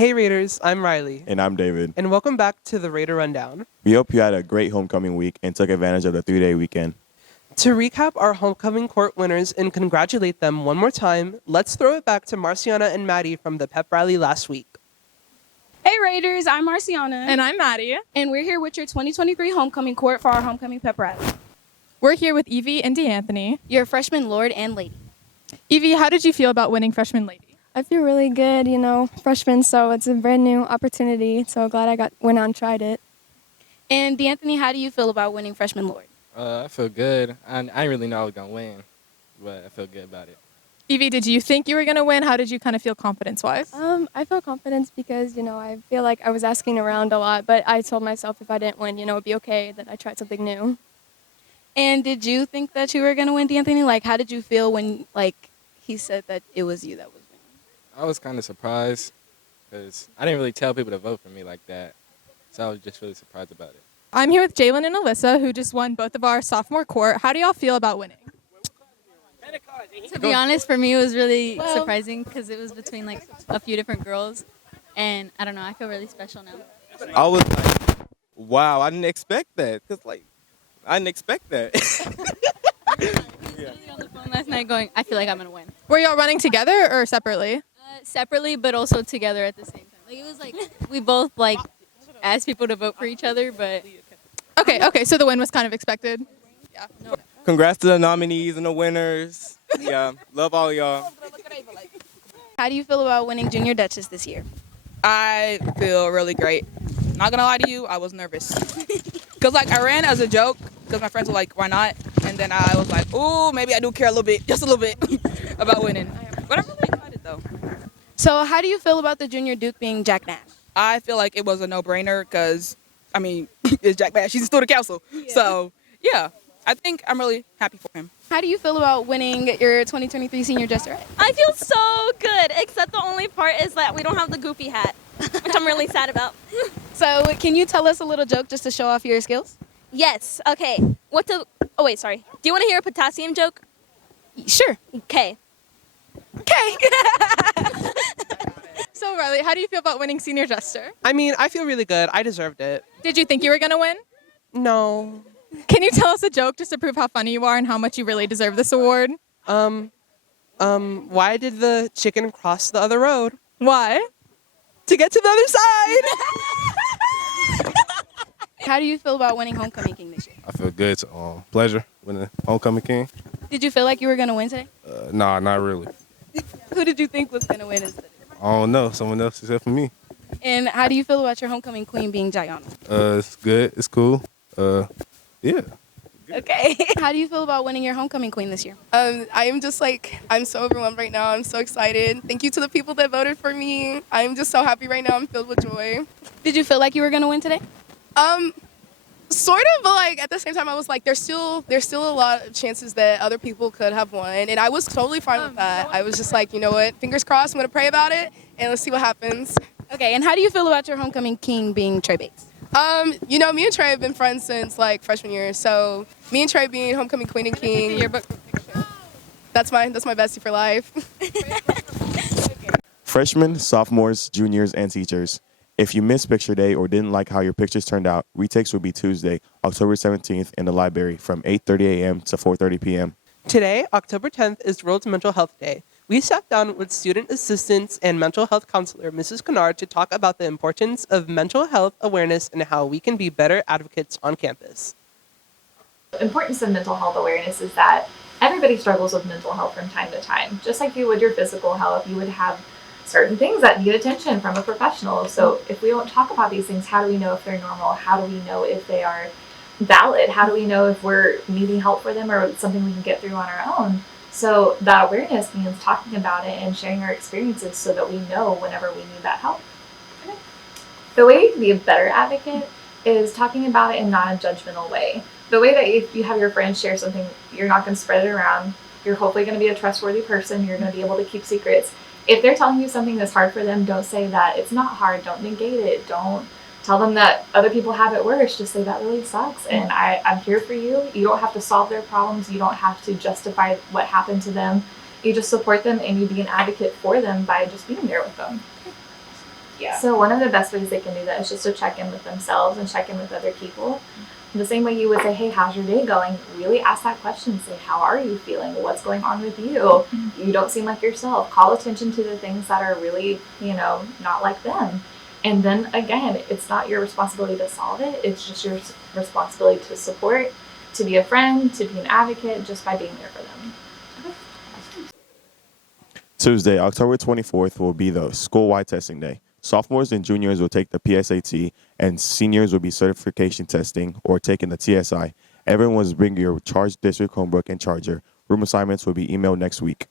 Hey Raiders, I'm Riley, And I'm David. and welcome back to the Raider Rundown. We hope you had a great homecoming week and took advantage of the 3-day weekend. To recap our homecoming court winners and congratulate them one more time, let's throw it back to Marciana and Maddie from the pep rally last week. Hey Raiders, I'm Marciana. And I'm Maddie. And we're here with your 2023 homecoming court for our homecoming pep rally. We're here with Evie and DeAnthony. Your freshman lord and lady. Evie, how did you feel about winning freshman lady? I feel really good, freshman, so it's a brand new opportunity. So glad went out and tried it. And DeAnthony, how do you feel about winning freshman lord? I feel good. I didn't really know I was going to win, but I feel good about it. Evie, did you think you were going to win? How did you kind of feel confidence-wise? I feel confidence because, I feel like I was asking around a lot, but I told myself if I didn't win, it'd be okay that I tried something new. And did you think that you were going to win, DeAnthony? Like, how did you feel when, he said that it was you that was winning? I was kind of surprised because I didn't really tell people to vote for me like that, so I was just really surprised about it. I'm here with Jalen and Alyssa, who just won both of our sophomore court. How do y'all feel about winning? To be honest, for me, it was really surprising because it was between a few different girls, and I don't know, I feel really special now. I was like, wow, I didn't expect that because I didn't expect that. I was literally on the phone last night going, I feel like I'm gonna win. Were y'all running together or separately? Separately, but also together at the same time. It was we both asked people to vote for each other, but Okay, so the win was kind of expected. yeah. Congrats to the nominees and the winners. Yeah, love all y'all. How do you feel about winning Junior Duchess this year? I feel really great. Not gonna lie to you, I was nervous. Cause I ran as a joke, cause my friends were like, why not? And then I was like, ooh, maybe I do care a little bit, just a little bit, about winning. But I'm really excited though. So how do you feel about the Junior Duke being Jack Nash? I feel like it was a no-brainer, cause it's Jack Bash. He's still the council. Yeah. So yeah, I think I'm really happy for him. How do you feel about winning your 2023 Senior Jester? I feel so good, except the only part is that we don't have the goofy hat, which I'm really sad about. So can you tell us a little joke just to show off your skills? Yes, okay. Oh wait, sorry. Do you want to hear a potassium joke? Sure. Okay. Okay. So, Riley, how do you feel about winning Senior Jester? I feel really good. I deserved it. Did you think you were going to win? No. Can you tell us a joke just to prove how funny you are and how much you really deserve this award? Why did the chicken cross the other road? Why? To get to the other side! How do you feel about winning Homecoming King this year? I feel good. Pleasure winning Homecoming King. Did you feel like you were going to win today? Nah, not really. Who did you think was going to win instead? I don't know. Someone else except for me. And how do you feel about your Homecoming Queen being Gianna? It's good. It's cool. Yeah. Okay. How do you feel about winning your Homecoming Queen this year? I am just I'm so overwhelmed right now. I'm so excited. Thank you to the people that voted for me. I'm just so happy right now. I'm filled with joy. Did you feel like you were going to win today? Sort of, but at the same time, I was there's still a lot of chances that other people could have won, and I was totally fine with that. I was just you know what, fingers crossed. I'm gonna pray about it, and let's see what happens. Okay, and how do you feel about your Homecoming King being Trey Bates? Me and Trey have been friends since freshman year, so me and Trey being Homecoming Queen and King. Yearbook. That's my bestie for life. Freshmen, sophomores, juniors, and teachers. If you missed picture day or didn't like how your pictures turned out, retakes will be Tuesday, October 17th in the library from 8:30 a.m. to 4:30 p.m. Today, October 10th, is World Mental Health Day. We sat down with student assistants and mental health counselor Mrs. Kennard to talk about the importance of mental health awareness and how we can be better advocates on campus. The importance of mental health awareness is that everybody struggles with mental health from time to time. Just like you would your physical health, you would have certain things that need attention from a professional. So if we don't talk about these things, how do we know if they're normal? How do we know if they are valid? How do we know if we're needing help for them or it's something we can get through on our own? So that awareness means talking about it and sharing our experiences so that we know whenever we need that help. The way you can be a better advocate is talking about it in not a judgmental way. The way that if you have your friends share something, you're not going to spread it around. You're hopefully going to be a trustworthy person. You're going to be able to keep secrets. If they're telling you something that's hard for them, don't say that it's not hard. Don't negate it. Don't tell them that other people have it worse. Just say that really sucks. And I'm here for you. You don't have to solve their problems. You don't have to justify what happened to them. You just support them and you be an advocate for them by just being there with them. Yeah. So one of the best ways they can do that is just to check in with themselves and check in with other people. The same way you would say, hey, how's your day going? Really ask that question. Say, how are you feeling? What's going on with you? You don't seem like yourself. Call attention to the things that are really, not like them. And then again, it's not your responsibility to solve it. It's just your responsibility to support, to be a friend, to be an advocate, just by being there for them. Tuesday, October 24th will be the school-wide testing day. Sophomores and juniors will take the PSAT, and seniors will be certification testing or taking the TSI. Everyone must bring your charged district Chromebook and charger. Room assignments will be emailed next week.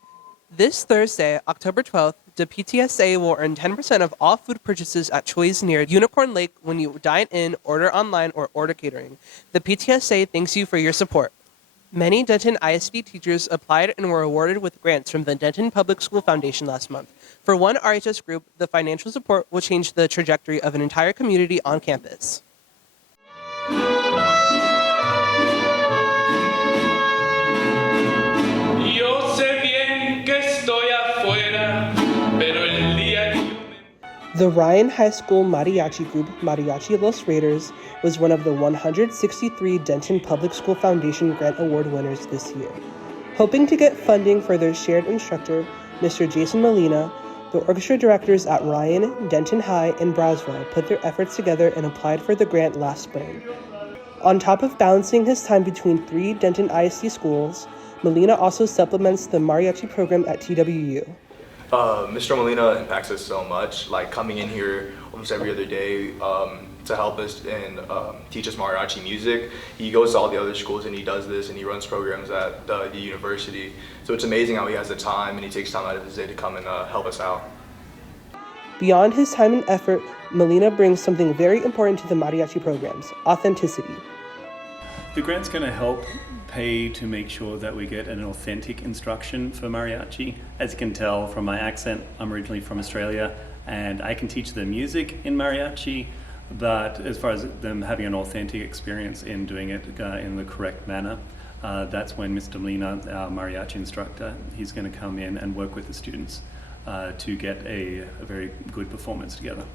This Thursday, October 12th, the PTSA will earn 10% of all food purchases at Choi's near Unicorn Lake when you dine in, order online, or order catering. The PTSA thanks you for your support. Many Denton ISD teachers applied and were awarded with grants from the Denton Public School Foundation last month. For one RHS group, the financial support will change the trajectory of an entire community on campus. The Ryan High School Mariachi group, Mariachi Los Raiders, was one of the 163 Denton Public School Foundation Grant Award winners this year. Hoping to get funding for their shared instructor, Mr. Jason Molina, the orchestra directors at Ryan, Denton High, and Brownsville put their efforts together and applied for the grant last spring. On top of balancing his time between 3 Denton ISD schools, Molina also supplements the mariachi program at TWU. Mr. Molina impacts us so much, like coming in here almost every other day to help us and teach us mariachi music. He goes to all the other schools and he does this and he runs programs at the university. So it's amazing how he has the time and he takes time out of his day to come and help us out. Beyond his time and effort, Molina brings something very important to the mariachi programs: authenticity. The grant's going to help pay to make sure that we get an authentic instruction for mariachi. As you can tell from my accent, I'm originally from Australia and I can teach the music in mariachi, but as far as them having an authentic experience in doing it in the correct manner, that's when Mr. Molina, our mariachi instructor, he's going to come in and work with the students to get a very good performance together.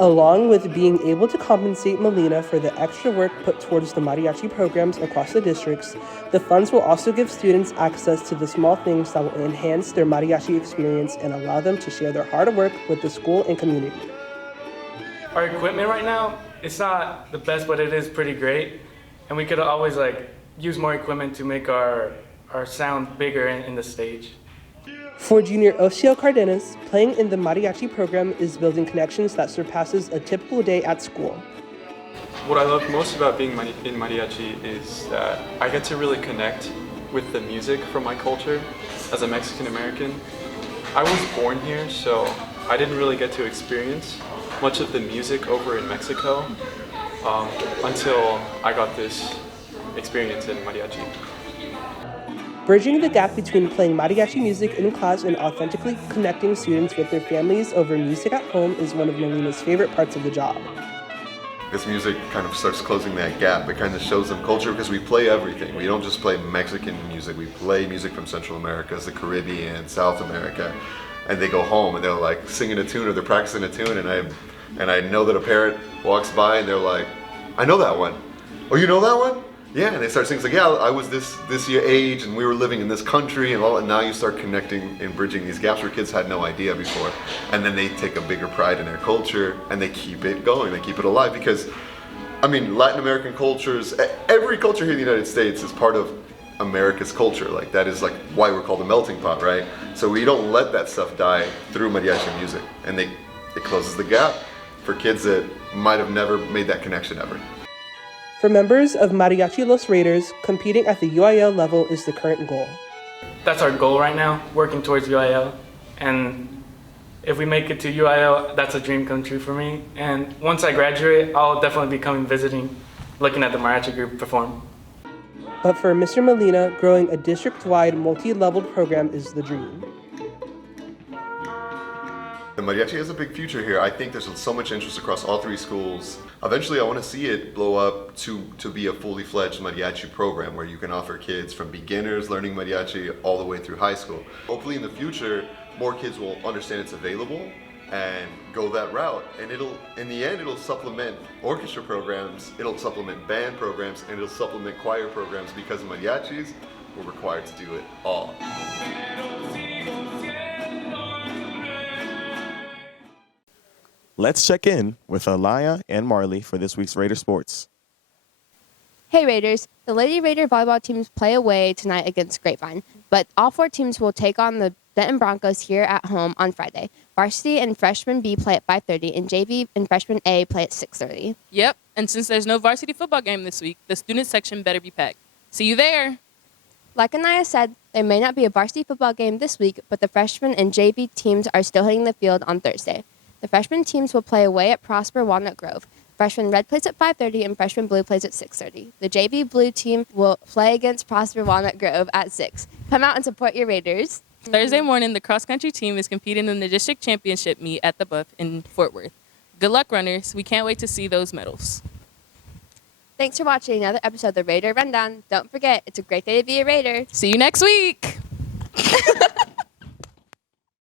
Along with being able to compensate Molina for the extra work put towards the mariachi programs across the districts, the funds will also give students access to the small things that will enhance their mariachi experience and allow them to share their hard work with the school and community. Our equipment right now, it's not the best, but it is pretty great. And we could always use more equipment to make our sound bigger in the stage. For Junior Ocio Cardenas, playing in the mariachi program is building connections that surpasses a typical day at school. What I love most about being in mariachi is that I get to really connect with the music from my culture as a Mexican American. I was born here, so I didn't really get to experience much of the music over in Mexico until I got this experience in mariachi. Bridging the gap between playing mariachi music in class and authentically connecting students with their families over music at home is one of Molina's favorite parts of the job. This music kind of starts closing that gap. It kind of shows them culture because we play everything. We don't just play Mexican music, we play music from Central America, the Caribbean, South America, and they go home and they're like singing a tune or they're practicing a tune, and I know that a parent walks by and they're like, I know that one. Oh, you know that one? Yeah, and they start singing, like, yeah, I was this year age and we were living in this country and all, and now you start connecting and bridging these gaps where kids had no idea before. And then they take a bigger pride in their culture and they keep it going, they keep it alive because, I mean, Latin American cultures, every culture here in the United States is part of America's culture. Like, that is like why we're called a melting pot, right? So we don't let that stuff die through mariachi music. And it closes the gap for kids that might have never made that connection ever. For members of Mariachi Los Raiders, competing at the UIL level is the current goal. That's our goal right now, working towards UIL. And if we make it to UIL, that's a dream come true for me. And once I graduate, I'll definitely be coming visiting, looking at the mariachi group perform. But for Mr. Molina, growing a district-wide multi-leveled program is the dream. The mariachi has a big future here. I think there's so much interest across all 3 schools. Eventually I want to see it blow up to be a fully fledged mariachi program where you can offer kids from beginners learning mariachi all the way through high school. Hopefully in the future, more kids will understand it's available and go that route. And in the end, it'll supplement orchestra programs, it'll supplement band programs, and it'll supplement choir programs, because mariachis were required to do it all. Let's check in with Alaya and Marley for this week's Raider Sports. Hey Raiders, the Lady Raider volleyball teams play away tonight against Grapevine, but all 4 teams will take on the Benton Broncos here at home on Friday. Varsity and freshman B play at 5:30, and JV and freshman A play at 6:30. Yep, and since there's no varsity football game this week, the student section better be packed. See you there! Like Anaya said, there may not be a varsity football game this week, but the freshman and JV teams are still hitting the field on Thursday. The freshman teams will play away at Prosper Walnut Grove. Freshman Red plays at 5:30 and freshman Blue plays at 6:30. The JV Blue team will play against Prosper Walnut Grove at 6. Come out and support your Raiders. Thursday morning, the cross-country team is competing in the district championship meet at the Buff in Fort Worth. Good luck, runners. We can't wait to see those medals. Thanks for watching another episode of the Raider Rundown. Don't forget, it's a great day to be a Raider. See you next week!